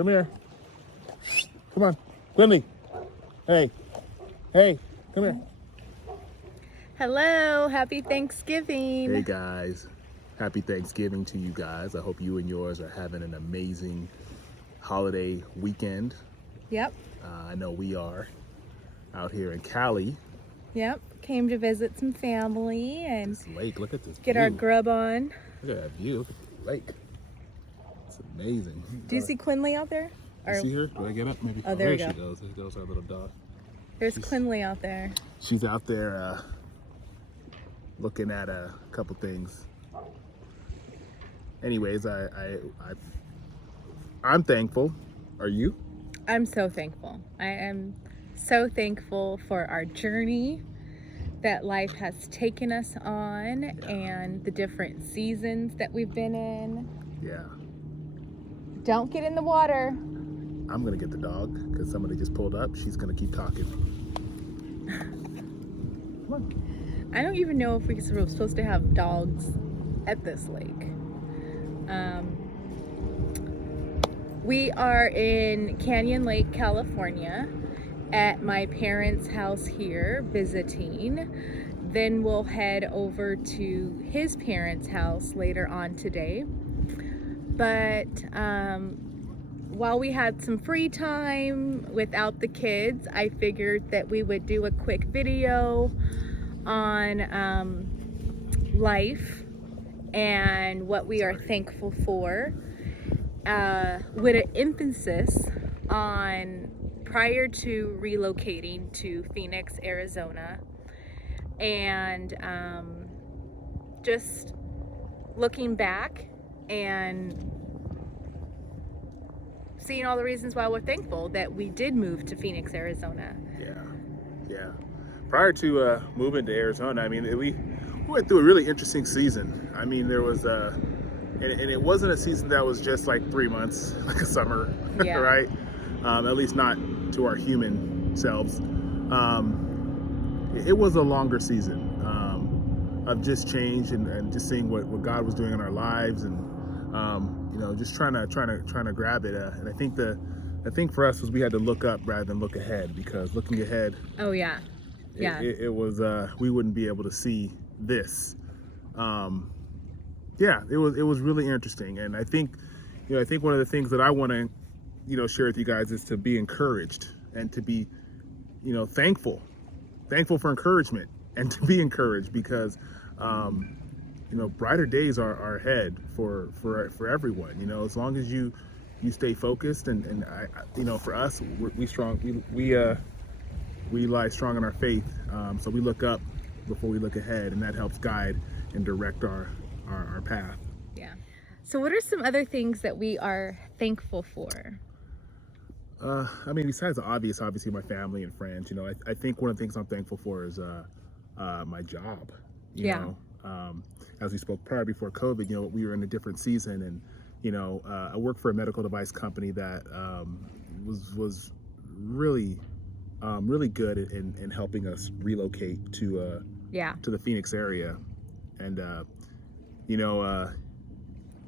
come here. Come on, Quinley. Hey, come here. Hello, happy Thanksgiving. Hey guys, happy Thanksgiving to you guys. I hope you and yours are having an amazing holiday weekend. Yep. I know we are out here in Cali. Yep. Came to visit some family and This lake, look at this get view. our grub on. Look at that view, look at the lake. It's amazing. Do you see Quinley out there? You see her? Do I get up? Maybe. Oh, there we she go. goes. There goes our little dog. There's Quinley out there. She's out there looking at a couple things. Anyways, I'm thankful. Are you? I'm so thankful. I am so thankful for our journey that life has taken us on and the different seasons that we've been in. Yeah. Don't get in the water. I'm gonna get the dog because somebody just pulled up. She's gonna keep talking. Come on. I don't even know if we're supposed to have dogs at this lake. We are in Canyon Lake, California, at my parents' house here visiting. Then we'll head over to his parents' house later on today. But while we had some free time without the kids, I figured that we would do a quick video on life and what we are thankful for, with an emphasis on prior to relocating to Phoenix, Arizona, and just looking back and seeing all the reasons why we're thankful that we did move to Phoenix, Arizona. Yeah. Prior to moving to Arizona, I mean, we went through a really interesting season. I mean, there was and it wasn't a season that was just like 3 months, like a summer, Yeah. right? At least not to our human selves. It was a longer season of just change and just seeing what God was doing in our lives, and just trying to grab it. And I think for us was we had to look up rather than look ahead, because looking ahead, Oh yeah. it was we wouldn't be able to see this. It was really interesting, and I think one of the things that I want to share with you guys is to be encouraged and to be thankful for encouragement and to be encouraged, because brighter days are ahead for everyone. As long as you stay focused, and I for us, we lie strong in our faith, so we look up before we look ahead, and that helps guide and direct our path. Yeah. So what are some other things that we are thankful for? I mean, besides the obvious, obviously my family and friends, I think one of the things I'm thankful for is my job. You know, as we spoke prior before COVID, we were in a different season, and I work for a medical device company that was really good in helping us relocate to the Phoenix area, and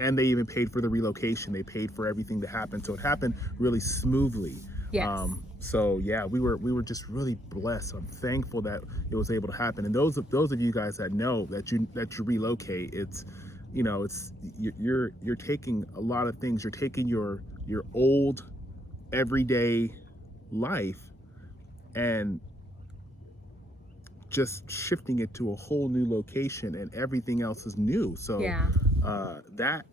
and they even paid for the relocation. They paid for everything to happen, so it happened really smoothly. Yes. So yeah, we were just really blessed. I'm thankful that it was able to happen. And those of you guys that know that you relocate, it's you're taking a lot of things. You're taking your old everyday life and just shifting it to a whole new location, and everything else is new. So that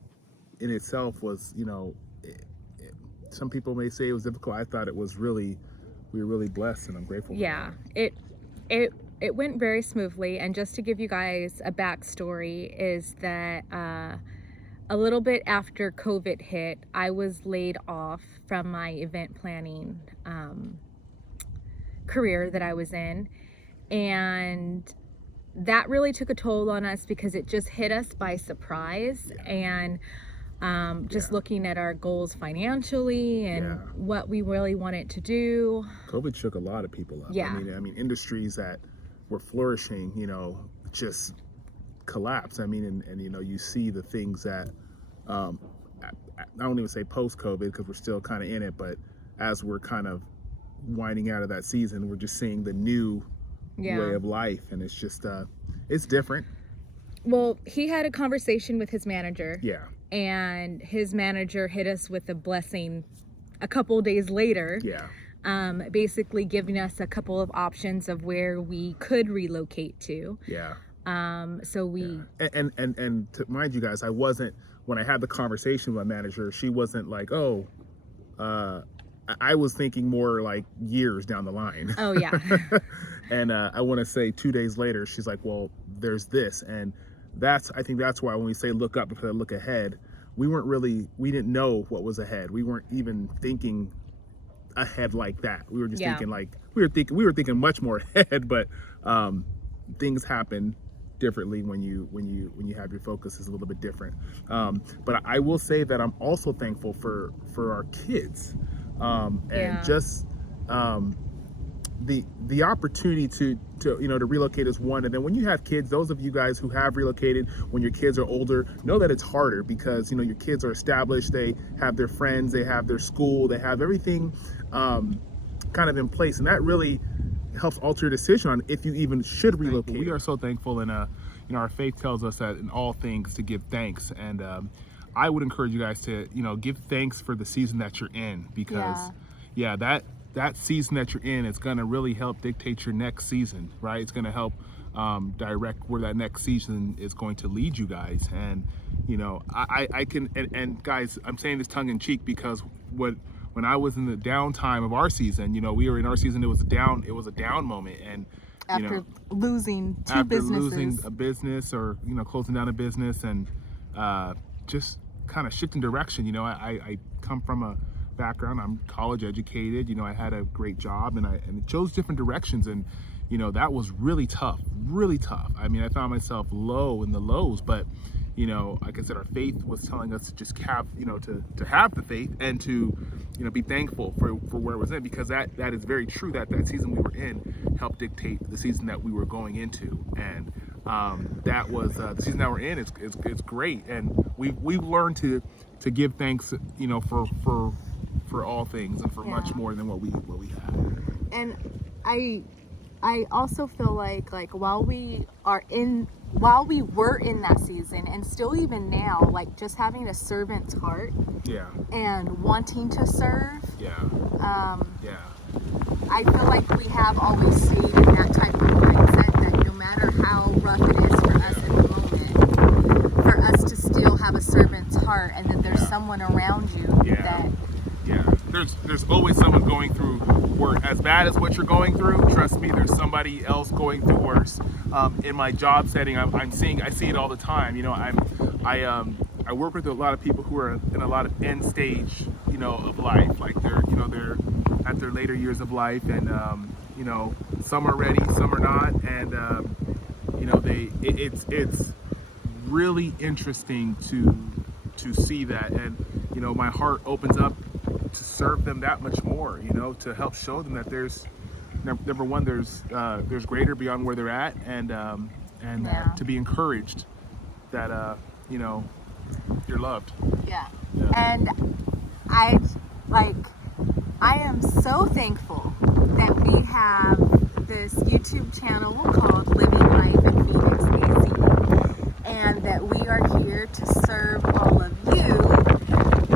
in itself was, some people may say it was difficult. I thought we were really blessed, and I'm grateful. Yeah, it went very smoothly. And just to give you guys a backstory is that a little bit after COVID hit, I was laid off from my event planning career that I was in. And that really took a toll on us because it just hit us by surprise. And just looking at our goals financially and what we really wanted to do. COVID shook a lot of people up. Yeah. I mean, industries that were flourishing, just collapse. I mean, and you see the things that I don't even say post-COVID because we're still kind of in it, but as we're kind of winding out of that season, we're just seeing the new way of life, and it's just it's different. Well, he had a conversation with his manager. Yeah. And his manager hit us with a blessing a couple of days later. Yeah. Basically giving us a couple of options of where we could relocate to. Yeah. So we and to mind you guys, I wasn't, when I had the conversation with my manager, she wasn't like, oh, I was thinking more like years down the line. Oh yeah. And I want to say 2 days later, she's like, well, there's this. And I think that's why when we say look up instead of look ahead, we didn't know what was ahead. We weren't even thinking ahead like that. We were just thinking like, we were thinking much more ahead, but things happen differently when you have your focus is a little bit different. But I will say that I'm also thankful for our kids, and just the opportunity to relocate is one. And then when you have kids, those of you guys who have relocated when your kids are older, know that it's harder because your kids are established, they have their friends, they have their school, they have everything kind of in place, and that really helps alter your decision on if you even should relocate. We are so thankful, and our faith tells us that in all things to give thanks, and I would encourage you guys to give thanks for the season that you're in, because that season that you're in is going to really help dictate your next season, right? It's going to help direct where that next season is going to lead you guys. And I can, and guys, I'm saying this tongue in cheek because when I was in the downtime of our season, we were in our season, it was a down moment, and after losing losing a business, or closing down a business, and just kind of shifting direction. I come from a background, I'm college educated, I had a great job, and I chose different directions, and that was really tough. I mean, I found myself low in the lows, but like I said, our faith was telling us to just have, to have the faith and to, be thankful for where it was in, because that is very true, that season we were in helped dictate the season that we were going into. And that was the season that we're in. It's great, and we've learned to give thanks, for all things, and for much more than what we had. And I also feel like while we were in that season, and still even now, like just having a servant's heart, and wanting to serve, I feel like we have always stayed in that type of mindset, that no matter how rough it is for us in the moment, for us to still have a servant's heart, and that there's someone around you that. There's always someone going through worse. As bad as what you're going through, trust me, there's somebody else going through worse. In my job setting, I see it all the time. I work with a lot of people who are in a lot of end stage, of life. Like they're at their later years of life, and some are ready, some are not, and it's really interesting to see that, and my heart opens up to serve them that much more, to help show them that there's number one, there's greater beyond where they're at, and to be encouraged that you're loved. And I am so thankful that we have this YouTube channel called Living Life in Phoenix, AZ, and that we are here to serve all of you,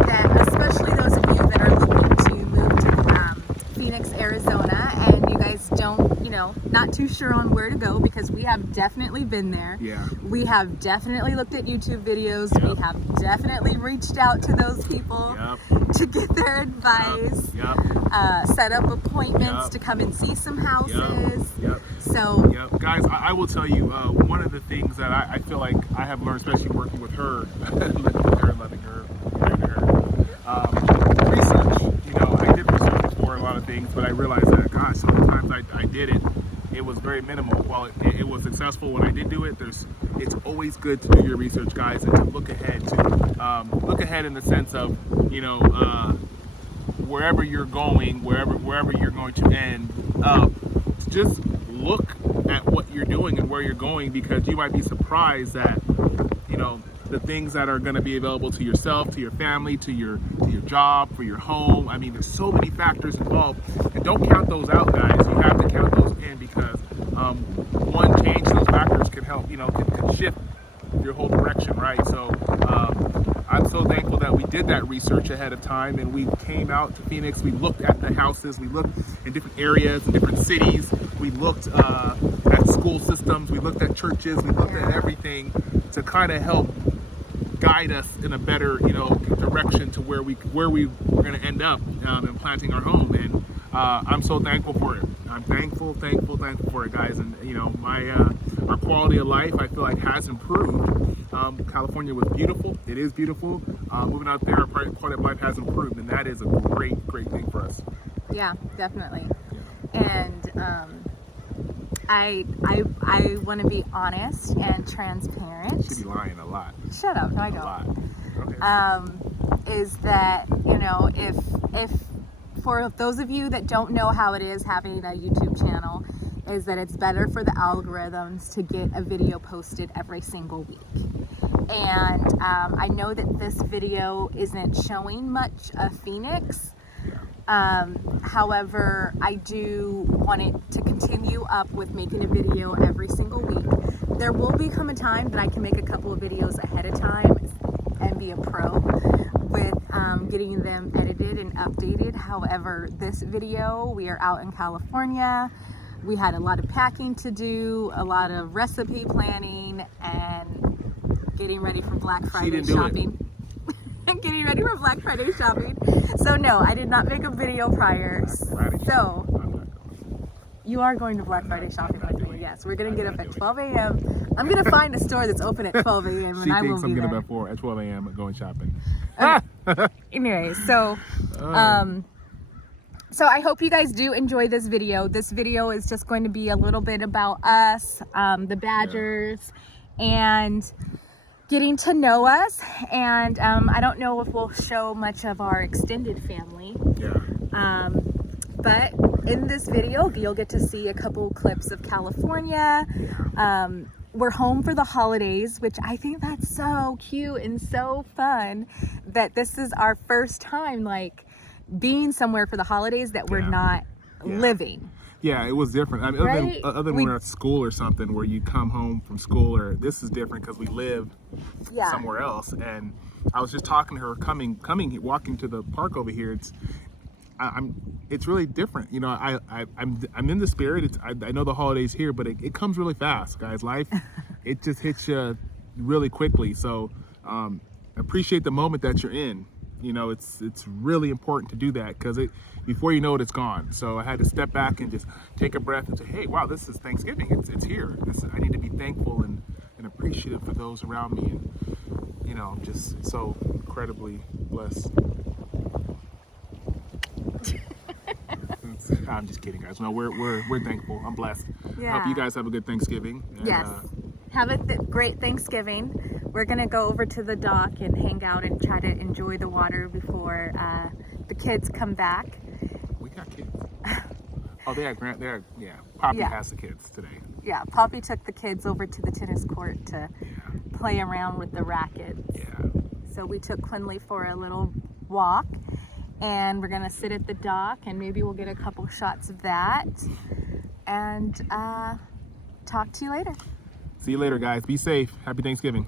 that especially those of you that are looking to move to Phoenix, Arizona, and you guys don't, not too sure on where to go, because we have definitely been there. We have definitely looked at YouTube videos. We have definitely reached out to those people to get their advice, set up appointments to come and see some houses. So guys, I will tell you, one of the things that I feel like I have learned, especially working with her, loving her, research. I did research before a lot of things, but I realized that, gosh, sometimes I did it. It was very minimal. While it was successful when I did do it, it's always good to do your research, guys, and to look ahead in the sense of, wherever you're going, wherever you're going to end up, just look at what you're doing and where you're going, because you might be surprised that, the things that are going to be available to yourself, to your family, to your job, for your home. I mean, there's so many factors involved, and don't count those out, guys. You have to count those in, because one change to those factors can help, can shift your whole direction, right? So I'm so thankful that we did that research ahead of time, and we came out to Phoenix. We looked at the houses, we looked in different areas, in different cities, we looked at school systems, we looked at churches, we looked at everything to kind of help guide us in a better, direction to where we were going to end up in planting our home. And I'm so thankful for it. I'm thankful for it, guys. And our quality of life, I feel like, has improved. California was beautiful. It is beautiful. Moving out there, our quality of life has improved, and that is a great thing for us. Yeah, definitely. Yeah. And I want to be honest and transparent. You should be lying a lot. Shut up! No, I don't. A lot. Okay. Is that if for those of you that don't know how it is having a YouTube channel, is that it's better for the algorithms to get a video posted every single week. And I know that this video isn't showing much of Phoenix. However, I do want it to continue up with making a video every single week. There will become a time that I can make a couple of videos ahead of time and be a pro with getting them edited and updated. However, this video, we are out in California. We had a lot of packing to do, a lot of recipe planning, and getting ready for Black Friday shopping. Getting ready for Black Friday shopping. So no, I did not make a video prior. So you are going to Black Friday shopping with me. Yes, we're gonna get up at 12 a.m. I'm gonna find a store that's open at 12 a.m. and I will be there. She thinks I'm getting up at 12 a.m. going shopping. Anyway, so I hope you guys do enjoy this video. This video is just going to be a little bit about us, the Badgers, and getting to know us. And I don't know if we'll show much of our extended family. But in this video, you'll get to see a couple clips of California. We're home for the holidays, which I think that's so cute and so fun that this is our first time being somewhere for the holidays that we're not living. Yeah, it was different. I mean, other than when we're at school or something, where you come home from school, or this is different because we live somewhere else. And I was just talking to her walking to the park over here. It's really different. I'm in the spirit. I know the holidays here, but it comes really fast, guys. Life, it just hits you really quickly. So appreciate the moment that you're in. It's really important to do that, because before you know it, it's gone. So I had to step back and just take a breath and say, hey, wow, this is Thanksgiving. It's here. I need to be thankful and appreciative for those around me, and I'm just so incredibly blessed. I'm just kidding, guys. No, we're thankful. I'm blessed. I hope you guys have a good Thanksgiving. And, yes. Have a great Thanksgiving. We're gonna go over to the dock and hang out and try to enjoy the water before the kids come back. We got kids. Oh, Poppy has the kids today. Yeah, Poppy took the kids over to the tennis court to play around with the rackets. Yeah. So we took Quinley for a little walk, and we're gonna sit at the dock, and maybe we'll get a couple shots of that, and talk to you later. See you later, guys. Be safe. Happy Thanksgiving.